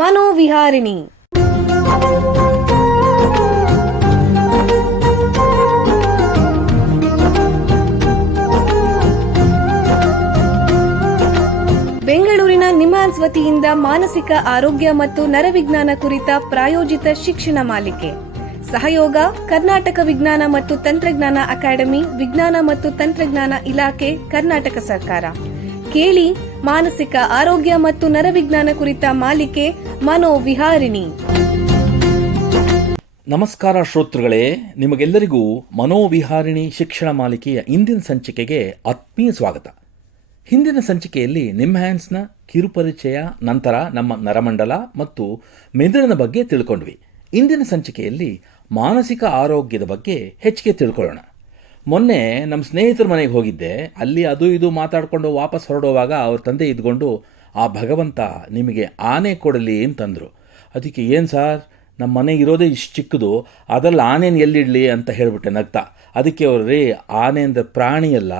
ಮನೋವಿಹಾರಿಣಿ. ಬೆಂಗಳೂರಿನ ನಿಮ್ಹಾನ್ಸ್ ವತಿಯಿಂದ ಮಾನಸಿಕ ಆರೋಗ್ಯ ಮತ್ತು ನರವಿಜ್ಞಾನ ಕುರಿತ ಪ್ರಾಯೋಜಿತ ಶಿಕ್ಷಣ ಮಾಲಿಕೆ. ಸಹಯೋಗ ಕರ್ನಾಟಕ ವಿಜ್ಞಾನ ಮತ್ತು ತಂತ್ರಜ್ಞಾನ ಅಕಾಡೆಮಿ, ವಿಜ್ಞಾನ ಮತ್ತು ತಂತ್ರಜ್ಞಾನ ಇಲಾಖೆ, ಕರ್ನಾಟಕ ಸರ್ಕಾರ. ಕೇಳಿ ಮಾನಸಿಕ ಆರೋಗ್ಯ ಮತ್ತು ನರವಿಜ್ಞಾನ ಕುರಿತ ಮಾಲಿಕೆ ಮನೋವಿಹಾರಿಣಿ. ನಮಸ್ಕಾರ ಶ್ರೋತೃಗಳೇ, ನಿಮಗೆಲ್ಲರಿಗೂ ಮನೋವಿಹಾರಿಣಿ ಶಿಕ್ಷಣ ಮಾಲಿಕೆಯ ಇಂದಿನ ಸಂಚಿಕೆಗೆ ಆತ್ಮೀಯ ಸ್ವಾಗತ. ಹಿಂದಿನ ಸಂಚಿಕೆಯಲ್ಲಿ ನಿಮ್ಹಾನ್ಸ್ನ ಕಿರುಪರಿಚಯ, ನಂತರ ನಮ್ಮ ನರಮಂಡಲ ಮತ್ತು ಮೆದುಳಿನ ಬಗ್ಗೆ ತಿಳ್ಕೊಂಡ್ವಿ. ಇಂದಿನ ಸಂಚಿಕೆಯಲ್ಲಿ ಮಾನಸಿಕ ಆರೋಗ್ಯದ ಬಗ್ಗೆ ಹೆಚ್ಚಿಗೆ ತಿಳ್ಕೊಳ್ಳೋಣ. ಮೊನ್ನೆ ನಮ್ಮ ಸ್ನೇಹಿತರ ಮನೆಗೆ ಹೋಗಿದ್ದೆ. ಅಲ್ಲಿ ಅದು ಇದು ಮಾತಾಡಿಕೊಂಡು ವಾಪಸ್ ಹೊರಡುವಾಗ ಅವ್ರ ತಂದೆ ಇದ್ಕೊಂಡು, ಆ ಭಗವಂತ ನಿಮಗೆ ಆನೆ ಕೊಡಲಿ ಅಂತಂದರು. ಅದಕ್ಕೆ ಏನು ಸಾರ್, ನಮ್ಮ ಮನೆ ಇರೋದೇ ಇಷ್ಟು ಚಿಕ್ಕದು, ಅದರಲ್ಲಿ ಆನೆನ ಎಲ್ಲಿಡಲಿ ಅಂತ ಹೇಳಿಬಿಟ್ಟೆ ನಗ್ತಾ. ಅದಕ್ಕೆ ಅವರು, ರೇ, ಆನೆ ಅಂದರೆ ಪ್ರಾಣಿಯಲ್ಲ,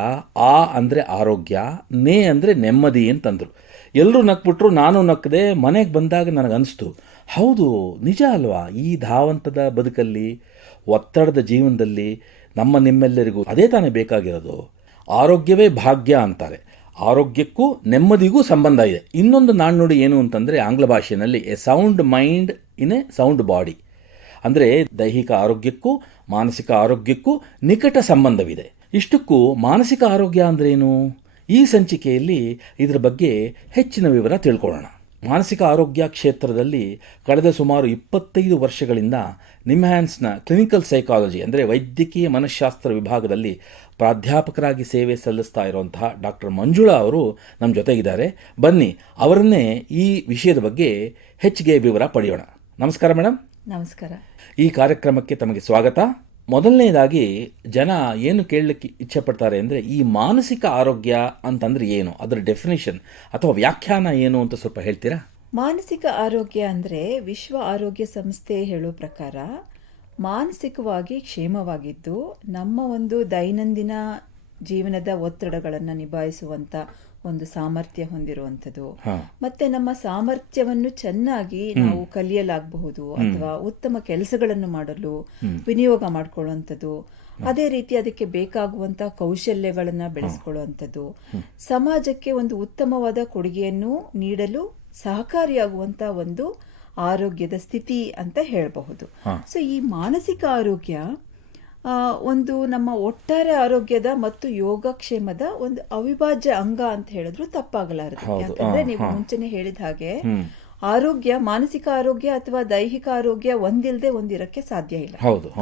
ಆ ಅಂದರೆ ಆರೋಗ್ಯ, ನೇ ಅಂದರೆ ನೆಮ್ಮದಿ ಅಂತಂದರು. ಎಲ್ಲರೂ ನಕ್ಬಿಟ್ರು, ನಾನು ನಕ್ಕದೆ. ಮನೆಗೆ ಬಂದಾಗ ನನಗನ್ನಿಸ್ತು, ಹೌದು, ನಿಜ ಅಲ್ವಾ, ಈ ಧಾವಂತದ ಬದುಕಲ್ಲಿ, ಒತ್ತಡದ ಜೀವನದಲ್ಲಿ ನಿಮ್ಮೆಲ್ಲರಿಗೂ ಅದೇ ತಾನೇ ಬೇಕಾಗಿರೋದು. ಆರೋಗ್ಯವೇ ಭಾಗ್ಯ ಅಂತಾರೆ. ಆರೋಗ್ಯಕ್ಕೂ ನೆಮ್ಮದಿಗೂ ಸಂಬಂಧ ಇದೆ. ಇನ್ನೊಂದು ನಾಣ್ಣುಡಿ ಏನು ಅಂತಂದರೆ, ಆಂಗ್ಲ ಭಾಷೆಯಲ್ಲಿ A sound mind in a sound body, ಅಂದರೆ ದೈಹಿಕ ಆರೋಗ್ಯಕ್ಕೂ ಮಾನಸಿಕ ಆರೋಗ್ಯಕ್ಕೂ ನಿಕಟ ಸಂಬಂಧವಿದೆ. ಇಷ್ಟಕ್ಕೂ ಮಾನಸಿಕ ಆರೋಗ್ಯ ಅಂದ್ರೇನು? ಈ ಸಂಚಿಕೆಯಲ್ಲಿ ಇದರ ಬಗ್ಗೆ ಹೆಚ್ಚಿನ ವಿವರ ತಿಳ್ಕೊಳ್ಳೋಣ. ಮಾನಸಿಕ ಆರೋಗ್ಯ ಕ್ಷೇತ್ರದಲ್ಲಿ ಕಳೆದ ಸುಮಾರು 25 ವರ್ಷಗಳಿಂದ ನಿಮ್ಹಾನ್ಸ್ನ ಕ್ಲಿನಿಕಲ್ ಸೈಕಾಲಜಿ ಅಂದರೆ ವೈದ್ಯಕೀಯ ಮನಃಶಾಸ್ತ್ರ ವಿಭಾಗದಲ್ಲಿ ಪ್ರಾಧ್ಯಾಪಕರಾಗಿ ಸೇವೆ ಸಲ್ಲಿಸ್ತಾ ಇರುವಂತಹ ಡಾಕ್ಟರ್ ಮಂಜುಳಾ ಅವರು ನಮ್ಮ ಜೊತೆಗಿದ್ದಾರೆ. ಬನ್ನಿ, ಅವರನ್ನೇ ಈ ವಿಷಯದ ಬಗ್ಗೆ ಹೆಚ್ಚಿಗೆ ವಿವರ ಪಡೆಯೋಣ. ನಮಸ್ಕಾರ ಮೇಡಮ್. ನಮಸ್ಕಾರ. ಈ ಕಾರ್ಯಕ್ರಮಕ್ಕೆ ತಮಗೆ ಸ್ವಾಗತ. ಮೊದಲನೇದಾಗಿ ಜನ ಏನು ಕೇಳಲಿಕ್ಕೆ ಇಚ್ಛೆ ಪಡ್ತಾರೆ ಅಂದರೆ, ಈ ಮಾನಸಿಕ ಆರೋಗ್ಯ ಅಂತಂದ್ರೆ ಏನು, ಅದರ ಡೆಫಿನೇಷನ್ ಅಥವಾ ವ್ಯಾಖ್ಯಾನ ಏನು ಅಂತ ಸ್ವಲ್ಪ ಹೇಳ್ತೀರಾ? ಮಾನಸಿಕ ಆರೋಗ್ಯ ಅಂದರೆ ವಿಶ್ವ ಆರೋಗ್ಯ ಸಂಸ್ಥೆ ಹೇಳೋ ಪ್ರಕಾರ ಮಾನಸಿಕವಾಗಿ ಕ್ಷೇಮವಾಗಿದ್ದು ನಮ್ಮ ಒಂದು ದೈನಂದಿನ ಜೀವನದ ಒತ್ತಡಗಳನ್ನು ನಿಭಾಯಿಸುವಂಥ ಒಂದು ಸಾಮರ್ಥ್ಯ ಹೊಂದಿರುವಂಥದ್ದು, ಮತ್ತೆ ನಮ್ಮ ಸಾಮರ್ಥ್ಯವನ್ನು ಚೆನ್ನಾಗಿ ನಾವು ಕಲಿಯಲಾಗಬಹುದು ಅಥವಾ ಉತ್ತಮ ಕೆಲಸಗಳನ್ನು ಮಾಡಲು ವಿನಿಯೋಗ ಮಾಡಿಕೊಳ್ಳುವಂಥದ್ದು, ಅದೇ ರೀತಿ ಅದಕ್ಕೆ ಬೇಕಾಗುವಂಥ ಕೌಶಲ್ಯಗಳನ್ನು ಬೆಳೆಸ್ಕೊಳ್ಳುವಂಥದ್ದು, ಸಮಾಜಕ್ಕೆ ಒಂದು ಉತ್ತಮವಾದ ಕೊಡುಗೆಯನ್ನು ನೀಡಲು ಸಹಕಾರಿಯಾಗುವಂಥ ಒಂದು ಆರೋಗ್ಯದ ಸ್ಥಿತಿ ಅಂತ ಹೇಳಬಹುದು. ಸೊ ಈ ಮಾನಸಿಕ ಆರೋಗ್ಯ ಒಂದು ನಮ್ಮ ಒಟ್ಟಾರೆ ಆರೋಗ್ಯದ ಮತ್ತು ಯೋಗಕ್ಷೇಮದ ಒಂದು ಅವಿಭಾಜ್ಯ ಅಂಗ ಅಂತ ಹೇಳಿದ್ರು ತಪ್ಪಾಗಲಾರದು. ಯಾಕಂದ್ರೆ ನೀವು ಮುಂಚೆನೆ ಹೇಳಿದ ಹಾಗೆ ಆರೋಗ್ಯ, ಮಾನಸಿಕ ಆರೋಗ್ಯ ಅಥವಾ ದೈಹಿಕ ಆರೋಗ್ಯ ಒಂದಿಲ್ಲದೆ ಒಂದಿರಕ್ಕೆ ಸಾಧ್ಯ ಇಲ್ಲ.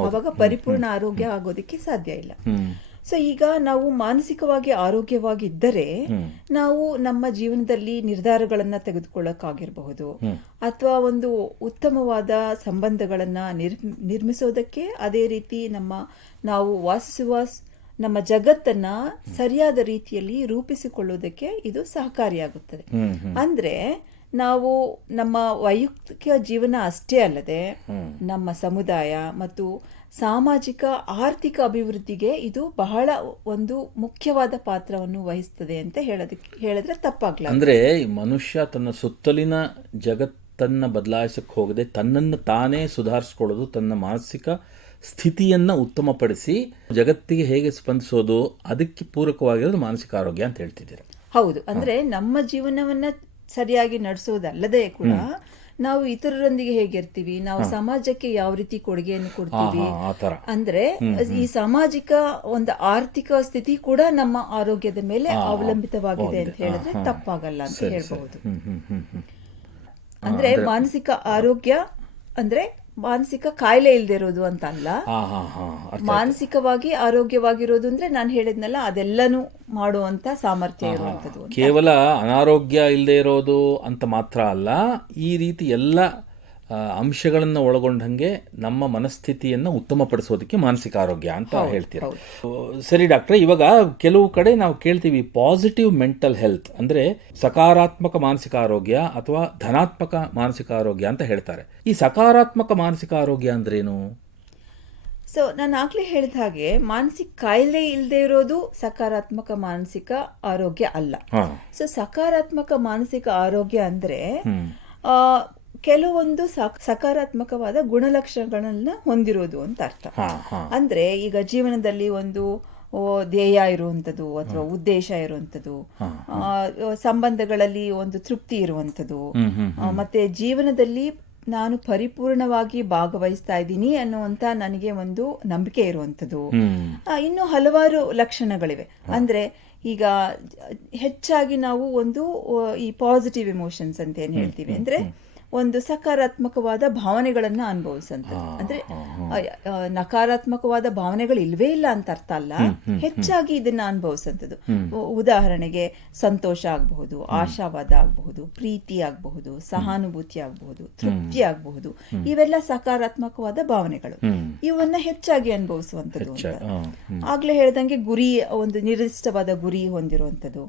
ಅವಾಗ ಪರಿಪೂರ್ಣ ಆರೋಗ್ಯ ಆಗೋದಕ್ಕೆ ಸಾಧ್ಯ ಇಲ್ಲ. ಸೊ ಈಗ ನಾವು ಮಾನಸಿಕವಾಗಿ ಆರೋಗ್ಯವಾಗಿದ್ದರೆ ನಾವು ನಮ್ಮ ಜೀವನದಲ್ಲಿ ನಿರ್ಧಾರಗಳನ್ನ ತೆಗೆದುಕೊಳ್ಳಕ್ಕಾಗಿರಬಹುದು ಅಥವಾ ಒಂದು ಉತ್ತಮವಾದ ಸಂಬಂಧಗಳನ್ನ ನಿರ್ಮಿಸೋದಕ್ಕೆ, ಅದೇ ರೀತಿ ನಾವು ವಾಸಿಸುವ ನಮ್ಮ ಜಗತ್ತನ್ನ ಸರಿಯಾದ ರೀತಿಯಲ್ಲಿ ರೂಪಿಸಿಕೊಳ್ಳುವುದಕ್ಕೆ ಇದು ಸಹಕಾರಿಯಾಗುತ್ತದೆ. ಅಂದ್ರೆ ನಾವು ನಮ್ಮ ವೈಯಕ್ತಿಕ ಜೀವನ ಅಷ್ಟೇ ಅಲ್ಲದೆ ನಮ್ಮ ಸಮುದಾಯ ಮತ್ತು ಸಾಮಾಜಿಕ ಆರ್ಥಿಕ ಅಭಿವೃದ್ಧಿಗೆ ಇದು ಬಹಳ ಒಂದು ಮುಖ್ಯವಾದ ಪಾತ್ರವನ್ನು ವಹಿಸ್ತದೆ ಅಂತ ಹೇಳಿದ್ರೆ ತಪ್ಪಾಗ್ಲ. ಅಂದ್ರೆ ಮನುಷ್ಯ ತನ್ನ ಸುತ್ತಲಿನ ಜಗತ್ತನ್ನ ಬದಲಾಯಿಸಕ್ಕೆ ಹೋಗದೆ ತನ್ನನ್ನು ತಾನೇ ಸುಧಾರಿಸ್ಕೊಳ್ಳೋದು, ತನ್ನ ಮಾನಸಿಕ ಸ್ಥಿತಿಯನ್ನ ಉತ್ತಮಪಡಿಸಿ ಜಗತ್ತಿಗೆ ಹೇಗೆ ಸ್ಪಂದಿಸೋದು, ಅದಕ್ಕೆ ಪೂರಕವಾಗಿರೋದು ಮಾನಸಿಕ ಆರೋಗ್ಯ ಅಂತ ಹೇಳ್ತಿದ್ದೀರಾ? ಹೌದು. ಅಂದ್ರೆ ನಮ್ಮ ಜೀವನವನ್ನ ಸರಿಯಾಗಿ ನಡೆಸೋದಲ್ಲದೆ ಕೂಡ ನಾವು ಇತರರೊಂದಿಗೆ ಹೇಗಿರ್ತೀವಿ, ನಾವು ಸಮಾಜಕ್ಕೆ ಯಾವ ರೀತಿ ಕೊಡುಗೆಯನ್ನು ಕೊಡ್ತೀವಿ, ಅಂದ್ರೆ ಈ ಸಾಮಾಜಿಕ ಒಂದು ಆರ್ಥಿಕ ಸ್ಥಿತಿ ಕೂಡ ನಮ್ಮ ಆರೋಗ್ಯದ ಮೇಲೆ ಅವಲಂಬಿತವಾಗಿದೆ ಅಂತ ಹೇಳಿದ್ರೆ ತಪ್ಪಾಗಲ್ಲ ಅಂತ ಹೇಳ್ಬಹುದು. ಅಂದ್ರೆ ಮಾನಸಿಕ ಆರೋಗ್ಯ ಅಂದ್ರೆ ಮಾನಸಿಕ ಕಾಯಿಲೆ ಇಲ್ಲದೆ ಇರೋದು ಅಂತ ಅಲ್ಲ. ಮಾನಸಿಕವಾಗಿ ಆರೋಗ್ಯವಾಗಿರೋದು ಅಂದ್ರೆ ನಾನು ಹೇಳಿದ್ನಲ್ಲ, ಅದೆಲ್ಲನೂ ಮಾಡುವಂತ ಸಾಮರ್ಥ್ಯ ಇರುವಂತದ್ದು. ಕೇವಲ ಅನಾರೋಗ್ಯ ಇಲ್ಲದೆ ಇರೋದು ಅಂತ ಮಾತ್ರ ಅಲ್ಲ, ಈ ರೀತಿ ಎಲ್ಲ ಅಂಶಗಳನ್ನು ಒಳಗೊಂಡಂಗೆ ನಮ್ಮ ಮನಸ್ಥಿತಿಯನ್ನು ಉತ್ತಮಪಡಿಸೋದಕ್ಕೆ ಮಾನಸಿಕ ಆರೋಗ್ಯ ಅಂತ ಹೇಳ್ತೀರಾ? ಸರಿ ಡಾಕ್ಟ್ರೆ, ಇವಾಗ ಕೆಲವು ಕಡೆ ನಾವು ಕೇಳ್ತೀವಿ ಪಾಸಿಟಿವ್ ಮೆಂಟಲ್ ಹೆಲ್ತ್ ಅಂದ್ರೆ ಸಕಾರಾತ್ಮಕ ಮಾನಸಿಕ ಆರೋಗ್ಯ ಅಥವಾ ಧನಾತ್ಮಕ ಮಾನಸಿಕ ಆರೋಗ್ಯ ಅಂತ ಹೇಳ್ತಾರೆ. ಈ ಸಕಾರಾತ್ಮಕ ಮಾನಸಿಕ ಆರೋಗ್ಯ ಅಂದ್ರೇನು? ಸೊ ನಾನು ಆಗ್ಲೇ ಹೇಳಿದ ಹಾಗೆ ಮಾನಸಿಕ ಕಾಯಿಲೆ ಇಲ್ಲದೆ ಇರೋದು ಸಕಾರಾತ್ಮಕ ಮಾನಸಿಕ ಆರೋಗ್ಯ ಅಲ್ಲ. ಸೊ ಸಕಾರಾತ್ಮಕ ಮಾನಸಿಕ ಆರೋಗ್ಯ ಅಂದ್ರೆ ಕೆಲವೊಂದು ಸಕಾರಾತ್ಮಕವಾದ ಗುಣಲಕ್ಷಣಗಳನ್ನ ಹೊಂದಿರೋದು ಅಂತ ಅರ್ಥ. ಅಂದ್ರೆ ಈಗ ಜೀವನದಲ್ಲಿ ಒಂದು ಧ್ಯೇಯ ಇರುವಂಥದ್ದು ಅಥವಾ ಉದ್ದೇಶ ಇರುವಂಥದ್ದು, ಸಂಬಂಧಗಳಲ್ಲಿ ಒಂದು ತೃಪ್ತಿ ಇರುವಂಥದ್ದು, ಮತ್ತೆ ಜೀವನದಲ್ಲಿ ನಾನು ಪರಿಪೂರ್ಣವಾಗಿ ಭಾಗವಹಿಸ್ತಾ ಇದ್ದೀನಿ ಅನ್ನುವಂತ ನನಗೆ ಒಂದು ನಂಬಿಕೆ ಇರುವಂಥದ್ದು. ಇನ್ನು ಹಲವಾರು ಲಕ್ಷಣಗಳಿವೆ. ಅಂದ್ರೆ ಈಗ ಹೆಚ್ಚಾಗಿ ನಾವು ಒಂದು ಈ ಪಾಸಿಟಿವ್ ಎಮೋಷನ್ಸ್ ಅಂತ ಏನ್ ಹೇಳ್ತೀವಿ, ಅಂದ್ರೆ ಒಂದು ಸಕಾರಾತ್ಮಕವಾದ ಭಾವನೆಗಳನ್ನ ಅನುಭವಿಸಂಥದ್ದು. ಅಂದ್ರೆ ನಕಾರಾತ್ಮಕವಾದ ಭಾವನೆಗಳು ಇಲ್ವೇ ಇಲ್ಲ ಅಂತ ಅರ್ಥ ಅಲ್ಲ, ಹೆಚ್ಚಾಗಿ ಇದನ್ನ ಅನುಭವಿಸಂಥದ್ದು. ಉದಾಹರಣೆಗೆ ಸಂತೋಷ ಆಗಬಹುದು, ಆಶಾವಾದ ಆಗಬಹುದು, ಪ್ರೀತಿ ಆಗಬಹುದು, ಸಹಾನುಭೂತಿ ಆಗಬಹುದು, ತೃಪ್ತಿ ಆಗಬಹುದು. ಇವೆಲ್ಲ ಸಕಾರಾತ್ಮಕವಾದ ಭಾವನೆಗಳು. ಇವನ್ನ ಹೆಚ್ಚಾಗಿ ಅನುಭವಿಸುವಂಥದ್ದು ಅಂತ. ಆಗ್ಲೇ ಹೇಳ್ದಂಗೆ ಗುರಿ, ಒಂದು ನಿರ್ದಿಷ್ಟವಾದ ಗುರಿ ಹೊಂದಿರುವಂಥದ್ದು.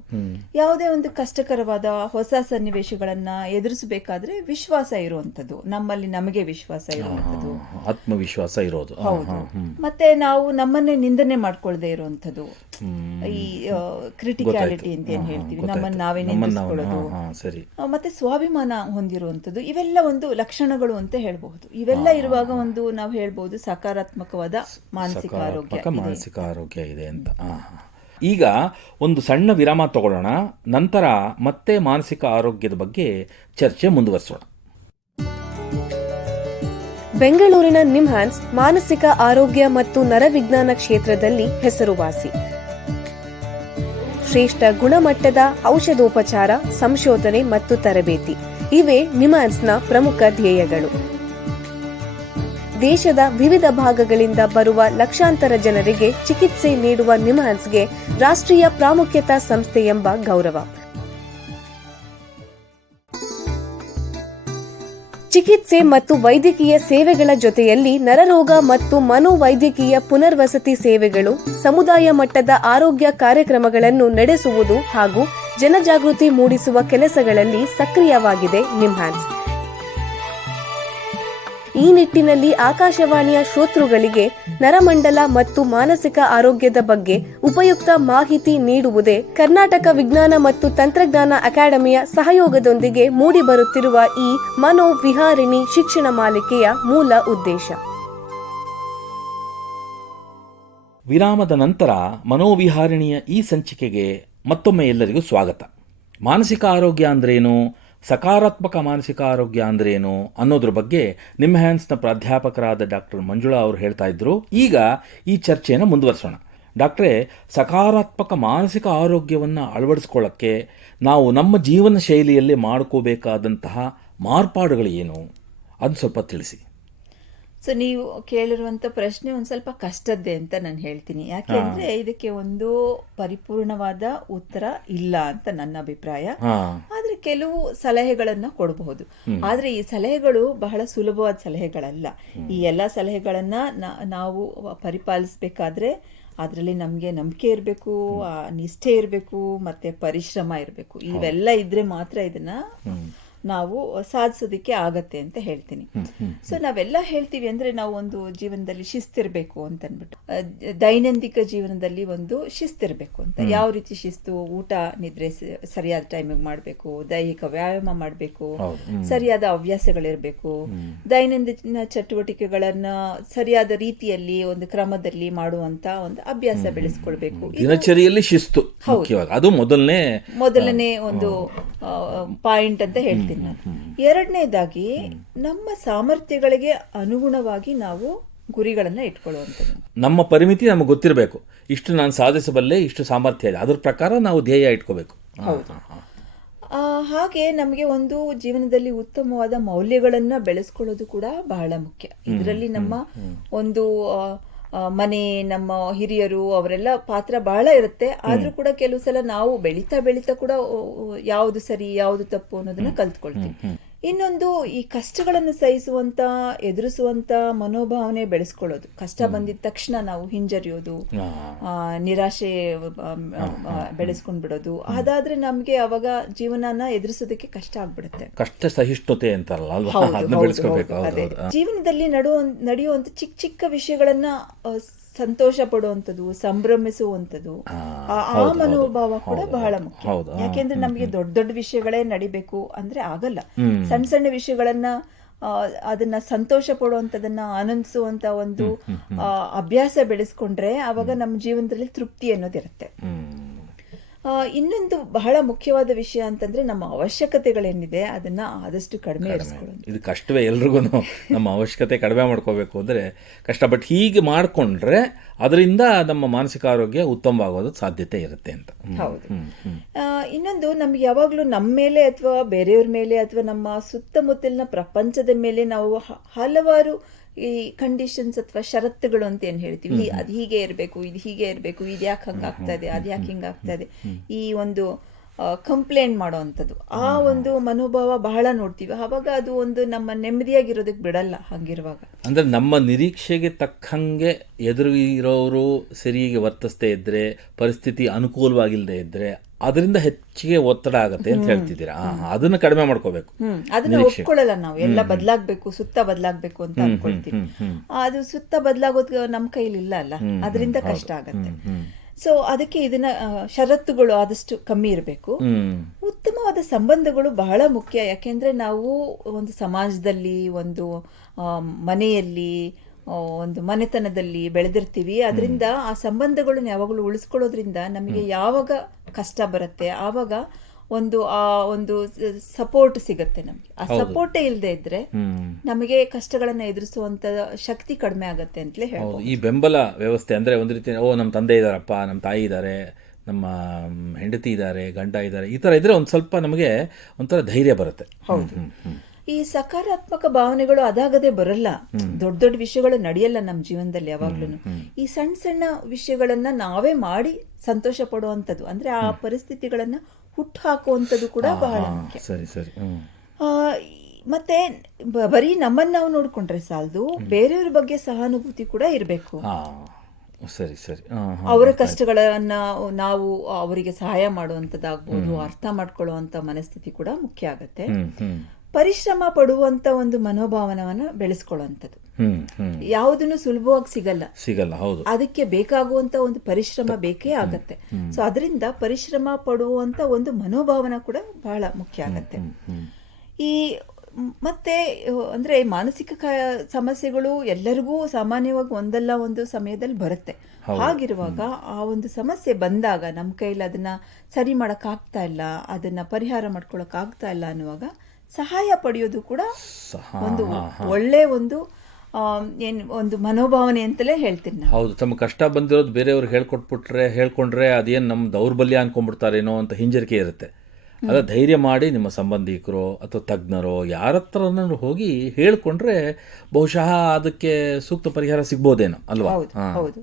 ಯಾವುದೇ ಒಂದು ಕಷ್ಟಕರವಾದ ಹೊಸ ಸನ್ನಿವೇಶಗಳನ್ನ ಎದುರಿಸಬೇಕಾದ್ರೆ ವಿಶ್ವಾಸ ಇರುವಂಥದ್ದು, ನಮ್ಮಲ್ಲಿ ನಮಗೆ ವಿಶ್ವಾಸ ಇರುವಂಥದ್ದು, ಆತ್ಮವಿಶ್ವಾಸ ಇರೋದು. ಹೌದು. ಮತ್ತೆ ನಾವು ನಮ್ಮನ್ನೇ ನಿಂದನೆ ಮಾಡ್ಕೊಳ್ದೆ ಇರುವಂಥದ್ದು, ಈ ಕ್ರಿಟಿಕ್ಯಾಲಿಟಿ ಅಂತ ಏನ್ ಹೇಳ್ತೀವಿ, ನಮ್ಮನ್ನ ನಾವೇ ನಿಂದಿಸ್ಕೊಳ್ಳೋದು, ಮತ್ತೆ ಸ್ವಾಭಿಮಾನ ಹೊಂದಿರುವಂಥದ್ದು. ಇವೆಲ್ಲ ಒಂದು ಲಕ್ಷಣಗಳು ಅಂತ ಹೇಳ್ಬಹುದು. ಇವೆಲ್ಲ ಇರುವಾಗ ಒಂದು ನಾವು ಹೇಳ್ಬಹುದು ಸಕಾರಾತ್ಮಕವಾದ ಮಾನಸಿಕ ಆರೋಗ್ಯ ಇದೆ ಅಂತ. ಈಗ ಒಂದು ಸಣ್ಣ ವಿರಾಮ ತಗೊಳ್ಳೋಣ, ನಂತರ ಮತ್ತೆ ಮಾನಸಿಕ ಆರೋಗ್ಯದ ಬಗ್ಗೆ ಚರ್ಚೆ ಮುಂದುವರಿಸೋಣ. ಬೆಂಗಳೂರಿನ ನಿಮ್ಹಾನ್ಸ್ ಮಾನಸಿಕ ಆರೋಗ್ಯ ಮತ್ತು ನರವಿಜ್ಞಾನ ಕ್ಷೇತ್ರದಲ್ಲಿ ಹೆಸರುವಾಸಿ. ಶ್ರೇಷ್ಠ ಗುಣಮಟ್ಟದ ಔಷಧೋಪಚಾರ, ಸಂಶೋಧನೆ ಮತ್ತು ತರಬೇತಿ ಇವೇ ನಿಮ್ಹಾನ್ಸ್ನ ಪ್ರಮುಖ ಧ್ಯೇಯಗಳು. ದೇಶದ ವಿವಿಧ ಭಾಗಗಳಿಂದ ಬರುವ ಲಕ್ಷಾಂತರ ಜನರಿಗೆ ಚಿಕಿತ್ಸೆ ನೀಡುವ ನಿಮ್ಹಾನ್ಸ್ಗೆ ರಾಷ್ಟ್ರೀಯ ಪ್ರಾಮುಖ್ಯತಾ ಸಂಸ್ಥೆ ಎಂಬ ಗೌರವ. ಚಿಕಿತ್ಸೆ ಮತ್ತು ವೈದ್ಯಕೀಯ ಸೇವೆಗಳ ಜೊತೆಯಲ್ಲಿ ನರರೋಗ ಮತ್ತು ಮನೋವೈದ್ಯಕೀಯ ಪುನರ್ವಸತಿ ಸೇವೆಗಳು, ಸಮುದಾಯ ಮಟ್ಟದ ಆರೋಗ್ಯ ಕಾರ್ಯಕ್ರಮಗಳನ್ನು ನಡೆಸುವುದು ಹಾಗೂ ಜನಜಾಗೃತಿ ಮೂಡಿಸುವ ಕೆಲಸಗಳಲ್ಲಿ ಸಕ್ರಿಯವಾಗಿದೆ ನಿಮ್ಹಾನ್ಸ್. ಈ ನಿಟ್ಟಿನಲ್ಲಿ ಆಕಾಶವಾಣಿಯ ಶ್ರೋತೃಗಳಿಗೆ ನರಮಂಡಲ ಮತ್ತು ಮಾನಸಿಕ ಆರೋಗ್ಯದ ಬಗ್ಗೆ ಉಪಯುಕ್ತ ಮಾಹಿತಿ ನೀಡುವುದೇ ಕರ್ನಾಟಕ ವಿಜ್ಞಾನ ಮತ್ತು ತಂತ್ರಜ್ಞಾನ ಅಕಾಡೆಮಿಯ ಸಹಯೋಗದೊಂದಿಗೆ ಮೂಡಿಬರುತ್ತಿರುವ ಈ ಮನೋವಿಹಾರಿಣಿ ಶಿಕ್ಷಣ ಮಾಲಿಕೆಯ ಮೂಲ ಉದ್ದೇಶ. ವಿರಾಮದ ನಂತರ ಮನೋವಿಹಾರಿಣಿಯ ಈ ಸಂಚಿಕೆಗೆ ಮತ್ತೊಮ್ಮೆ ಎಲ್ಲರಿಗೂ ಸ್ವಾಗತ. ಮಾನಸಿಕ ಆರೋಗ್ಯ ಅಂದ್ರೇನು, ಸಕಾರಾತ್ಮಕ ಮಾನಸಿಕ ಆರೋಗ್ಯ ಅಂದ್ರೇನು ಅನ್ನೋದ್ರ ಬಗ್ಗೆ ನಿಮ್ಹಾನ್ಸ್ನ ಪ್ರಾಧ್ಯಾಪಕರಾದ ಡಾಕ್ಟರ್ ಮಂಜುಳಾ ಅವರು ಹೇಳ್ತಾ ಇದ್ರು. ಈಗ ಈ ಚರ್ಚೆಯನ್ನು ಮುಂದುವರಿಸೋಣ. ಡಾಕ್ಟ್ರೇ, ಸಕಾರಾತ್ಮಕ ಮಾನಸಿಕ ಆರೋಗ್ಯವನ್ನು ಅಳವಡಿಸ್ಕೊಳ್ಳೋಕ್ಕೆ ನಾವು ನಮ್ಮ ಜೀವನ ಶೈಲಿಯಲ್ಲಿ ಮಾಡ್ಕೋಬೇಕಾದಂತಹ ಮಾರ್ಪಾಡುಗಳು ಏನು ಅದು ಸ್ವಲ್ಪ ತಿಳಿಸಿ. ಸೊ ನೀವು ಕೇಳಿರುವಂತ ಪ್ರಶ್ನೆ ಒಂದ್ ಸ್ವಲ್ಪ ಕಷ್ಟದ್ದೇ ಅಂತ ನಾನು ಹೇಳ್ತೀನಿ. ಯಾಕೆಂದ್ರೆ ಇದಕ್ಕೆ ಒಂದು ಪರಿಪೂರ್ಣವಾದ ಉತ್ತರ ಇಲ್ಲ ಅಂತ ನನ್ನ ಅಭಿಪ್ರಾಯ. ಆದ್ರೆ ಕೆಲವು ಸಲಹೆಗಳನ್ನ ಕೊಡಬಹುದು. ಆದ್ರೆ ಈ ಸಲಹೆಗಳು ಬಹಳ ಸುಲಭವಾದ ಸಲಹೆಗಳಲ್ಲ. ಈ ಎಲ್ಲಾ ಸಲಹೆಗಳನ್ನ ನಾವು ಪರಿಪಾಲಿಸಬೇಕಾದ್ರೆ ಅದರಲ್ಲಿ ನಮ್ಗೆ ನಂಬಿಕೆ ಇರಬೇಕು, ನಿಷ್ಠೆ ಇರಬೇಕು, ಮತ್ತೆ ಪರಿಶ್ರಮ ಇರಬೇಕು. ಇವೆಲ್ಲ ಇದ್ರೆ ಮಾತ್ರ ಇದನ್ನ ನಾವು ಸಾಧಿಸೋದಕ್ಕೆ ಆಗತ್ತೆ ಅಂತ ಹೇಳ್ತೀನಿ. ಸೊ ನಾವೆಲ್ಲ ಹೇಳ್ತೀವಿ ಅಂದ್ರೆ ನಾವು ಒಂದು ಜೀವನದಲ್ಲಿ ಶಿಸ್ತಿರ್ಬೇಕು ಅಂತ ಅಂದ್ಬಿಟ್ಟು, ದೈನಂದಿನ ಜೀವನದಲ್ಲಿ ಒಂದು ಶಿಸ್ತಿರ್ಬೇಕು ಅಂತ. ಯಾವ ರೀತಿ ಶಿಸ್ತು? ಊಟ ನಿದ್ರೆ ಸರಿಯಾದ ಟೈಮಿಗೆ ಮಾಡಬೇಕು, ದೈಹಿಕ ವ್ಯಾಯಾಮ ಮಾಡಬೇಕು, ಸರಿಯಾದ ಹವ್ಯಾಸಗಳಿರ್ಬೇಕು, ದೈನಂದಿನ ಚಟುವಟಿಕೆಗಳನ್ನ ಸರಿಯಾದ ರೀತಿಯಲ್ಲಿ ಒಂದು ಕ್ರಮದಲ್ಲಿ ಮಾಡುವಂತ ಒಂದು ಅಭ್ಯಾಸ ಬೆಳೆಸ್ಕೊಳ್ಬೇಕು. ದಿನಚರಿಯಲ್ಲಿ ಶಿಸ್ತು ಅದು ಮೊದಲನೇ ಒಂದು ಪಾಯಿಂಟ್ ಅಂತ ಹೇಳ್ತೀನಿ. ಎರಡನೇದಾಗಿ ನಮ್ಮ ಸಾಮರ್ಥ್ಯಗಳಿಗೆ ಅನುಗುಣವಾಗಿ ನಾವು ಗುರಿಗಳನ್ನ ಇಟ್ಕೊಳ್ಳುವಂಥದ್ದು. ನಮ್ಮ ಪರಿಮಿತಿ ನಮಗೆ ಗೊತ್ತಿರಬೇಕು. ಇಷ್ಟು ನಾನು ಸಾಧಿಸಬಲ್ಲೆ, ಇಷ್ಟು ಸಾಮರ್ಥ್ಯ ಇದೆ, ಅದ್ರ ಪ್ರಕಾರ ನಾವು ಧ್ಯೇಯ ಇಟ್ಕೋಬೇಕು. ಹೌದು. ಹಾಗೆ ನಮಗೆ ಒಂದು ಜೀವನದಲ್ಲಿ ಉತ್ತಮವಾದ ಮೌಲ್ಯಗಳನ್ನ ಬೆಳೆಸ್ಕೊಳ್ಳೋದು ಕೂಡ ಬಹಳ ಮುಖ್ಯ. ಇದರಲ್ಲಿ ನಮ್ಮ ಒಂದು ಮನೆ, ನಮ್ಮ ಹಿರಿಯರು ಅವರೆಲ್ಲ ಪಾತ್ರ ಬಹಳ ಇರುತ್ತೆ. ಆದ್ರೂ ಕೂಡ ಕೆಲವು ಸಲ ನಾವು ಬೆಳೀತಾ ಕೂಡ ಯಾವುದು ಸರಿ ಯಾವುದು ತಪ್ಪು ಅನ್ನೋದನ್ನ ಕಲ್ತ್ಕೊಳ್ತೀವಿ. ಇನ್ನೊಂದು, ಈ ಕಷ್ಟಗಳನ್ನು ಸಹಿಸುವಂತ, ಎದುರಿಸುವಂತ ಮನೋಭಾವನೆ ಬೆಳೆಸ್ಕೊಳ್ಳೋದು. ಕಷ್ಟ ಬಂದಿದ ತಕ್ಷಣ ನಾವು ಹಿಂಜರಿಯೋದು, ನಿರಾಶೆ ಬೆಳೆಸ್ಕೊಂಡ್ ಬಿಡೋದು, ಅದಾದ್ರೆ ನಮ್ಗೆ ಅವಾಗ ಜೀವನನ ಎದುರಿಸೋದಕ್ಕೆ ಕಷ್ಟ ಆಗ್ಬಿಡುತ್ತೆ. ಕಷ್ಟ ಸಹಿಷ್ಣುತೆ ಅಂತಾರಲ್ಲ, ಅದೇ ಜೀವನದಲ್ಲಿ ನಡೆಯುವಂತ ಚಿಕ್ಕ ಚಿಕ್ಕ ವಿಷಯಗಳನ್ನ ಸಂತೋಷ ಪಡುವಂಥದ್ದು, ಸಂಭ್ರಮಿಸುವಂಥದ್ದು, ಆ ಮನೋಭಾವ ಕೂಡ ಬಹಳ ಮುಖ್ಯ. ಯಾಕೆಂದ್ರೆ ನಮ್ಗೆ ದೊಡ್ಡ ದೊಡ್ಡ ವಿಷಯಗಳೇ ನಡಿಬೇಕು ಅಂದ್ರೆ ಆಗಲ್ಲ. ಸಣ್ಣ ಸಣ್ಣ ವಿಷಯಗಳನ್ನ ಅದನ್ನ ಸಂತೋಷ ಪಡುವಂಥದನ್ನ ಆನಂದಿಸುವಂತ ಒಂದು ಅಭ್ಯಾಸ ಬೆಳೆಸ್ಕೊಂಡ್ರೆ ಅವಾಗ ನಮ್ಮ ಜೀವನದಲ್ಲಿ ತೃಪ್ತಿ ಅನ್ನೋದಿರುತ್ತೆ. ಇನ್ನೊಂದು ಬಹಳ ಮುಖ್ಯವಾದ ವಿಷಯ ಅಂತಂದ್ರೆ ನಮ್ಮ ಅವಶ್ಯಕತೆಗಳೇನಿದೆ ಅದನ್ನ ಆದಷ್ಟು ಕಡಿಮೆ ಇರಿಸ್ಕೊಳ್ಳೋದು. ಇದು ಕಷ್ಟವೇ, ಎಲ್ರಿಗೂ ನಮ್ಮ ಅವಶ್ಯಕತೆ ಕಡಿಮೆ ಮಾಡ್ಕೋಬೇಕು ಅಂದರೆ ಕಷ್ಟ. ಬಟ್ ಹೀಗೆ ಮಾಡಿಕೊಂಡ್ರೆ ಅದರಿಂದ ನಮ್ಮ ಮಾನಸಿಕ ಆರೋಗ್ಯ ಉತ್ತಮವಾಗೋದು ಸಾಧ್ಯತೆ ಇರುತ್ತೆ ಅಂತ. ಹೌದು. ಇನ್ನೊಂದು ನಮ್ಗೆ ಯಾವಾಗಲೂ ನಮ್ಮ ಮೇಲೆ ಅಥವಾ ಬೇರೆಯವ್ರ ಮೇಲೆ ಅಥವಾ ನಮ್ಮ ಸುತ್ತಮುತ್ತಲಿನ ಪ್ರಪಂಚದ ಮೇಲೆ ನಾವು ಹಲವಾರು ಈ ಕಂಡೀಷನ್ಸ್ ಅಥವಾ ಷರತ್ತುಗಳು ಅಂತ ಏನ್ ಹೇಳ್ತೀವಿ, ಅದು ಹೀಗೆ ಇರಬೇಕು, ಇದು ಹೀಗೆ ಇರಬೇಕು, ಇದು ಯಾಕೆ ಹಂಗಾಗ್ತಾ ಇದೆ, ಅದು ಯಾಕೆ ಹಿಂಗಾಗ್ತಾ ಇದೆ, ಈ ಒಂದು ಕಂಪ್ಲೇಂಟ್ ಮಾಡೋ ಅಂಥದ್ದು, ಆ ಒಂದು ಮನೋಭಾವ ಬಹಳ ನೋಡ್ತೀವಿ. ಆವಾಗ ಅದು ಒಂದು ನಮ್ಮ ನೆಮ್ಮದಿಯಾಗಿರೋದಕ್ಕೆ ಬಿಡಲ್ಲ. ಹಂಗಿರುವಾಗ ಅಂದರೆ ನಮ್ಮ ನಿರೀಕ್ಷೆಗೆ ತಕ್ಕಂಗೆ ಎದುರು ಇರೋರು ಸರಿಯಾಗಿ ವರ್ತಿಸದೇ ಇದ್ದರೆ, ಪರಿಸ್ಥಿತಿ ಅನುಕೂಲವಾಗಿಲ್ಲದೆ ಇದ್ದರೆ ಅದರಿಂದ ಹೆಚ್ಚಿಗೆ ಒತ್ತಡ ಆಗತ್ತೆ ಅಂತ ಹೇಳ್ತಿದ್ದೀರಾ. ಅದನ್ನ ಕಡಿಮೆ ಮಾಡ್ಕೋಬೇಕು. ಅದನ್ನ ಒಪ್ಕೊಳ್ಳಲ್ಲ ನಾವು. ಎಲ್ಲ ಬದಲಾಗ್ಬೇಕು, ಸುತ್ತ ಬದಲಾಗ್ಬೇಕು ಅಂತ ಅನ್ಕೊಳ್ತೀವಿ. ಅದು ಸುತ್ತ ಬದಲಾಗೋದು ನಮ್ಮ ಕೈಲಿ ಇಲ್ಲ ಅಲ್ಲ, ಅದರಿಂದ ಕಷ್ಟ ಆಗತ್ತೆ. ಸೊ ಅದಕ್ಕೆ ಇದನ್ನ ಷರತ್ತುಗಳು ಆದಷ್ಟು ಕಮ್ಮಿ ಇರಬೇಕು. ಉತ್ತಮವಾದ ಸಂಬಂಧಗಳು ಬಹಳ ಮುಖ್ಯ. ಯಾಕೆಂದ್ರೆ ನಾವು ಒಂದು ಸಮಾಜದಲ್ಲಿ, ಒಂದು ಮನೆಯಲ್ಲಿ, ಒಂದು ಮನೆತನದಲ್ಲಿ ಬೆಳೆದಿರ್ತೀವಿ. ಅದರಿಂದ ಆ ಸಂಬಂಧಗಳನ್ನ ಯಾವಾಗಲೂ ಉಳಿಸ್ಕೊಳ್ಳೋದ್ರಿಂದ ನಮಗೆ ಯಾವಾಗ ಕಷ್ಟ ಬರುತ್ತೆ ಆವಾಗ ಒಂದು ಸಪೋರ್ಟ್ ಸಿಗತ್ತೆ ನಮ್ಗೆ. ಆ ಸಪೋರ್ಟೇ ಇಲ್ಲದೆ ಇದ್ರೆ ನಮಗೆ ಕಷ್ಟಗಳನ್ನ ಎದುರಿಸುವಂತ ಶಕ್ತಿ ಕಡಿಮೆ ಆಗತ್ತೆ ಅಂತಲೇ ಹೇಳ್ಬೋದು. ಈ ಬೆಂಬಲ ವ್ಯವಸ್ಥೆ ಅಂದ್ರೆ ಒಂದು ರೀತಿ ನಮ್ಮ ತಂದೆ ಇದಾರಪ್ಪ, ನಮ್ಮ ತಾಯಿ ಇದ್ದಾರೆ, ನಮ್ಮ ಹೆಂಡತಿ ಇದ್ದಾರೆ, ಗಂಡ ಇದ್ದಾರೆ, ಈ ತರ ಇದ್ರೆ ಒಂದ್ ಸ್ವಲ್ಪ ನಮಗೆ ಒಂಥರ ಧೈರ್ಯ ಬರುತ್ತೆ. ಹೌದು. ಈ ಸಕಾರಾತ್ಮಕ ಭಾವನೆಗಳು ಅದಾಗದೆ ಬರಲ್ಲ. ದೊಡ್ಡ ದೊಡ್ಡ ವಿಷಯಗಳು ನಡೆಯಲ್ಲ ನಮ್ಮ ಜೀವನದಲ್ಲಿ ಯಾವಾಗ್ಲೂ. ಈ ಸಣ್ಣ ಸಣ್ಣ ವಿಷಯಗಳನ್ನ ನಾವೇ ಮಾಡಿ ಸಂತೋಷ ಪಡುವಂಥದ್ದು, ಅಂದ್ರೆ ಆ ಪರಿಸ್ಥಿತಿಗಳನ್ನ ಹುಟ್ಟು ಹಾಕುವಂಥದ್ದು ಕೂಡ ಬಹಳ ಮುಖ್ಯ. ಸರಿ ಸರಿ. ಮತ್ತೆ ಬರೀ ನಮ್ಮನ್ನ ನಾವು ನೋಡ್ಕೊಂಡ್ರೆ ಸಾಲದು, ಬೇರೆಯವ್ರ ಬಗ್ಗೆ ಸಹಾನುಭೂತಿ ಕೂಡ ಇರಬೇಕು. ಸರಿ ಸರಿ. ಅವರ ಕಷ್ಟಗಳನ್ನ ನಾವು ಅವರಿಗೆ ಸಹಾಯ ಮಾಡುವಂಥದ್ದಾಗ್ಬೋದು, ಅರ್ಥ ಮಾಡ್ಕೊಳ್ಳುವಂತ ಮನಸ್ಥಿತಿ ಕೂಡ ಮುಖ್ಯ ಆಗತ್ತೆ. ಪರಿಶ್ರಮ ಪಡುವಂತ ಒಂದು ಮನೋಭಾವನವನ್ನ ಬೆಳೆಸ್ಕೊಳ್ಳುವಂಥದ್ದು. ಯಾವುದನ್ನು ಸುಲಭವಾಗಿ ಸಿಗಲ್ಲ. ಹೌದು. ಅದಕ್ಕೆ ಬೇಕಾಗುವಂತ ಒಂದು ಪರಿಶ್ರಮ ಬೇಕೇ ಆಗತ್ತೆ. ಸೊ ಅದರಿಂದ ಪರಿಶ್ರಮ ಪಡುವಂತ ಒಂದು ಮನೋಭಾವನ ಕೂಡ ಬಹಳ ಮುಖ್ಯ ಆಗತ್ತೆ. ಈ ಮತ್ತೆ ಅಂದ್ರೆ ಮಾನಸಿಕ ಸಮಸ್ಯೆಗಳು ಎಲ್ಲರಿಗೂ ಸಾಮಾನ್ಯವಾಗಿ ಒಂದಲ್ಲ ಒಂದು ಸಮಯದಲ್ಲಿ ಬರುತ್ತೆ. ಹಾಗಿರುವಾಗ ಆ ಒಂದು ಸಮಸ್ಯೆ ಬಂದಾಗ ನಮ್ಮ ಕೈಲಿ ಅದನ್ನ ಸರಿ ಮಾಡಕ್ ಆಗ್ತಾ ಇಲ್ಲ, ಅದನ್ನ ಪರಿಹಾರ ಮಾಡ್ಕೊಳಕ್ ಆಗ್ತಾ ಇಲ್ಲ ಅನ್ನುವಾಗ ಸಹಾಯ ಪಡೆಯೋದು ಕೂಡ ಒಂದು ಒಳ್ಳೆ ಒಂದು ಮನೋಭಾವನೆ ಅಂತಲೇ ಹೇಳ್ತೀನಿ. ಹೌದು. ತಮ್ಮ ಕಷ್ಟ ಬಂದಿರೋದು ಬೇರೆಯವ್ರಿಗೆ ಹೇಳ್ಕೊಂಡ್ರೆ ಅದೇನು ನಮ್ಮ ದೌರ್ಬಲ್ಯ ಅನ್ಕೊಂಡ್ಬಿಡ್ತಾರೇನೋ ಅಂತ ಹಿಂಜರಿಕೆ ಇರುತ್ತೆ. ಅದ ಧೈರ್ಯ ಮಾಡಿ ನಿಮ್ಮ ಸಂಬಂಧಿಕರು ಅಥವಾ ತಜ್ಞರೋ ಯಾರ ಹತ್ರನೂ ಹೋಗಿ ಹೇಳ್ಕೊಂಡ್ರೆ ಬಹುಶಃ ಅದಕ್ಕೆ ಸೂಕ್ತ ಪರಿಹಾರ ಸಿಗ್ಬೋದೇನೋ ಅಲ್ವಾ? ಹೌದು.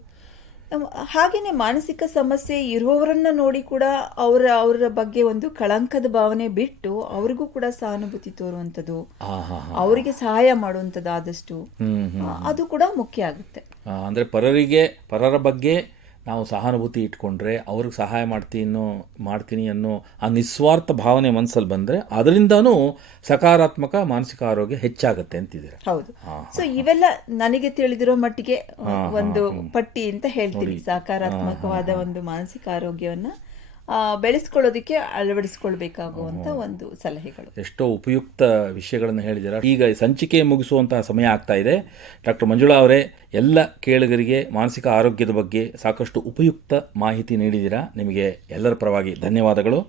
ಹಾಗೇನೆ ಮಾನಸಿಕ ಸಮಸ್ಯೆ ಇರುವವರನ್ನ ನೋಡಿ ಕೂಡ ಅವರ ಬಗ್ಗೆ ಒಂದು ಕಳಂಕದ ಭಾವನೆ ಬಿಟ್ಟು ಅವ್ರಿಗೂ ಕೂಡ ಸಹಾನುಭೂತಿ ತೋರುವಂಥದ್ದು, ಅವರಿಗೆ ಸಹಾಯ ಮಾಡುವಂಥದ್ದು ಆದಷ್ಟು ಅದು ಕೂಡ ಮುಖ್ಯ ಆಗುತ್ತೆ. ಅಂದ್ರೆ ಪರರ ಬಗ್ಗೆ ನಾವು ಸಹಾನುಭೂತಿ ಇಟ್ಕೊಂಡ್ರೆ ಅವ್ರಿಗೆ ಸಹಾಯ ಮಾಡ್ತೀನಿ ಅನ್ನೋ ಆ ನಿಸ್ವಾರ್ಥ ಭಾವನೆ ಮನಸ್ಸಲ್ಲಿ ಬಂದರೆ ಅದರಿಂದನೂ ಸಕಾರಾತ್ಮಕ ಮಾನಸಿಕ ಆರೋಗ್ಯ ಹೆಚ್ಚಾಗತ್ತೆ ಅಂತಿದ್ದೀರಾ? ಹೌದು. ಸೊ ಇವೆಲ್ಲ ನನಗೆ ತಿಳಿದಿರೋ ಮಟ್ಟಿಗೆ ಒಂದು ಪಟ್ಟಿ ಅಂತ ಹೇಳ್ತೀನಿ. ಸಕಾರಾತ್ಮಕವಾದ ಒಂದು ಮಾನಸಿಕ ಆರೋಗ್ಯವನ್ನ ಬೆಳೆಸ್ಕೊಳ್ಳೋದಕ್ಕೆ ಅಳವಡಿಸ್ಕೊಳ್ಬೇಕಾಗುವಂತ ಒಂದು ಸಲಹೆಗಳು. ಎಷ್ಟೋ ಉಪಯುಕ್ತ ವಿಷಯಗಳನ್ನು ಹೇಳಿದ್ದೀರಾ. ಈಗ ಸಂಚಿಕೆ ಮುಗಿಸುವಂತಹ ಸಮಯ ಆಗ್ತಾ ಇದೆ. ಡಾಕ್ಟರ್ ಮಂಜುಳಾ ಅವರೇ, ಎಲ್ಲ ಕೇಳುಗರಿಗೆ ಮಾನಸಿಕ ಆರೋಗ್ಯದ ಬಗ್ಗೆ ಸಾಕಷ್ಟು ಉಪಯುಕ್ತ ಮಾಹಿತಿ ನೀಡಿದ್ದೀರಾ. ನಿಮಗೆ ಎಲ್ಲರ ಪರವಾಗಿ ಧನ್ಯವಾದಗಳು.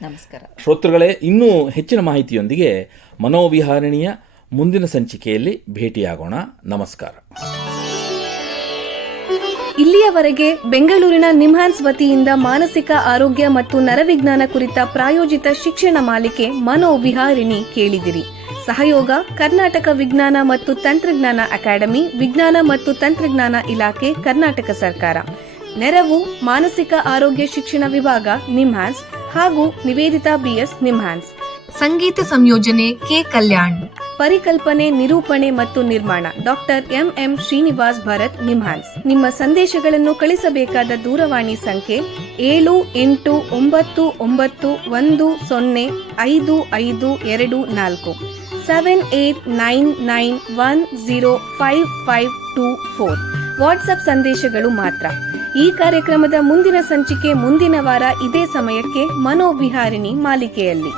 ನಮಸ್ಕಾರ. ಶ್ರೋತೃಗಳೇ, ಇನ್ನೂ ಹೆಚ್ಚಿನ ಮಾಹಿತಿಯೊಂದಿಗೆ ಮನೋವಿಹಾರಿಣಿಯ ಮುಂದಿನ ಸಂಚಿಕೆಯಲ್ಲಿ ಭೇಟಿಯಾಗೋಣ. ನಮಸ್ಕಾರ. ಇಲ್ಲಿಯವರೆಗೆ ಬೆಂಗಳೂರಿನ ನಿಮ್ಹಾನ್ಸ್ ವತಿಯಿಂದ ಮಾನಸಿಕ ಆರೋಗ್ಯ ಮತ್ತು ನರವಿಜ್ಞಾನ ಕುರಿತ ಪ್ರಾಯೋಜಿತ ಶಿಕ್ಷಣ ಮಾಲಿಕೆ ಮನೋವಿಹಾರಿಣಿ ಕೇಳಿದಿರಿ. ಸಹಯೋಗ ಕರ್ನಾಟಕ ವಿಜ್ಞಾನ ಮತ್ತು ತಂತ್ರಜ್ಞಾನ ಅಕಾಡೆಮಿ, ವಿಜ್ಞಾನ ಮತ್ತು ತಂತ್ರಜ್ಞಾನ ಇಲಾಖೆ, ಕರ್ನಾಟಕ ಸರ್ಕಾರ. ನೆರವು ಮಾನಸಿಕ ಆರೋಗ್ಯ ಶಿಕ್ಷಣ ವಿಭಾಗ, ನಿಮ್ಹಾನ್ಸ್ ಹಾಗೂ ನಿವೇದಿತಾ ಬಿಎಸ್, ನಿಮ್ಹಾನ್ಸ್. ಸಂಗೀತ ಸಂಯೋಜನೆ ಕೆ ಕಲ್ಯಾಣ್. ಪರಿಕಲ್ಪನೆ, ನಿರೂಪಣೆ ಮತ್ತು ನಿರ್ಮಾಣ ಡಾಕ್ಟರ್ ಎಂಎಂ ಶ್ರೀನಿವಾಸ್ ಭರತ್, ನಿಮ್ಹಾನ್ಸ್. ನಿಮ್ಮ ಸಂದೇಶಗಳನ್ನು ಕಳಿಸಬೇಕಾದ ದೂರವಾಣಿ ಸಂಖ್ಯೆ 7891105524 7899105524. ವಾಟ್ಸ್ಆಪ್ ಸಂದೇಶಗಳು ಮಾತ್ರ. ಈ ಕಾರ್ಯಕ್ರಮದ ಮುಂದಿನ ಸಂಚಿಕೆ ಮುಂದಿನ ವಾರ ಇದೇ ಸಮಯಕ್ಕೆ ಮನೋವಿಹಾರಿಣಿ ಮಾಲಿಕೆಯಲ್ಲಿ.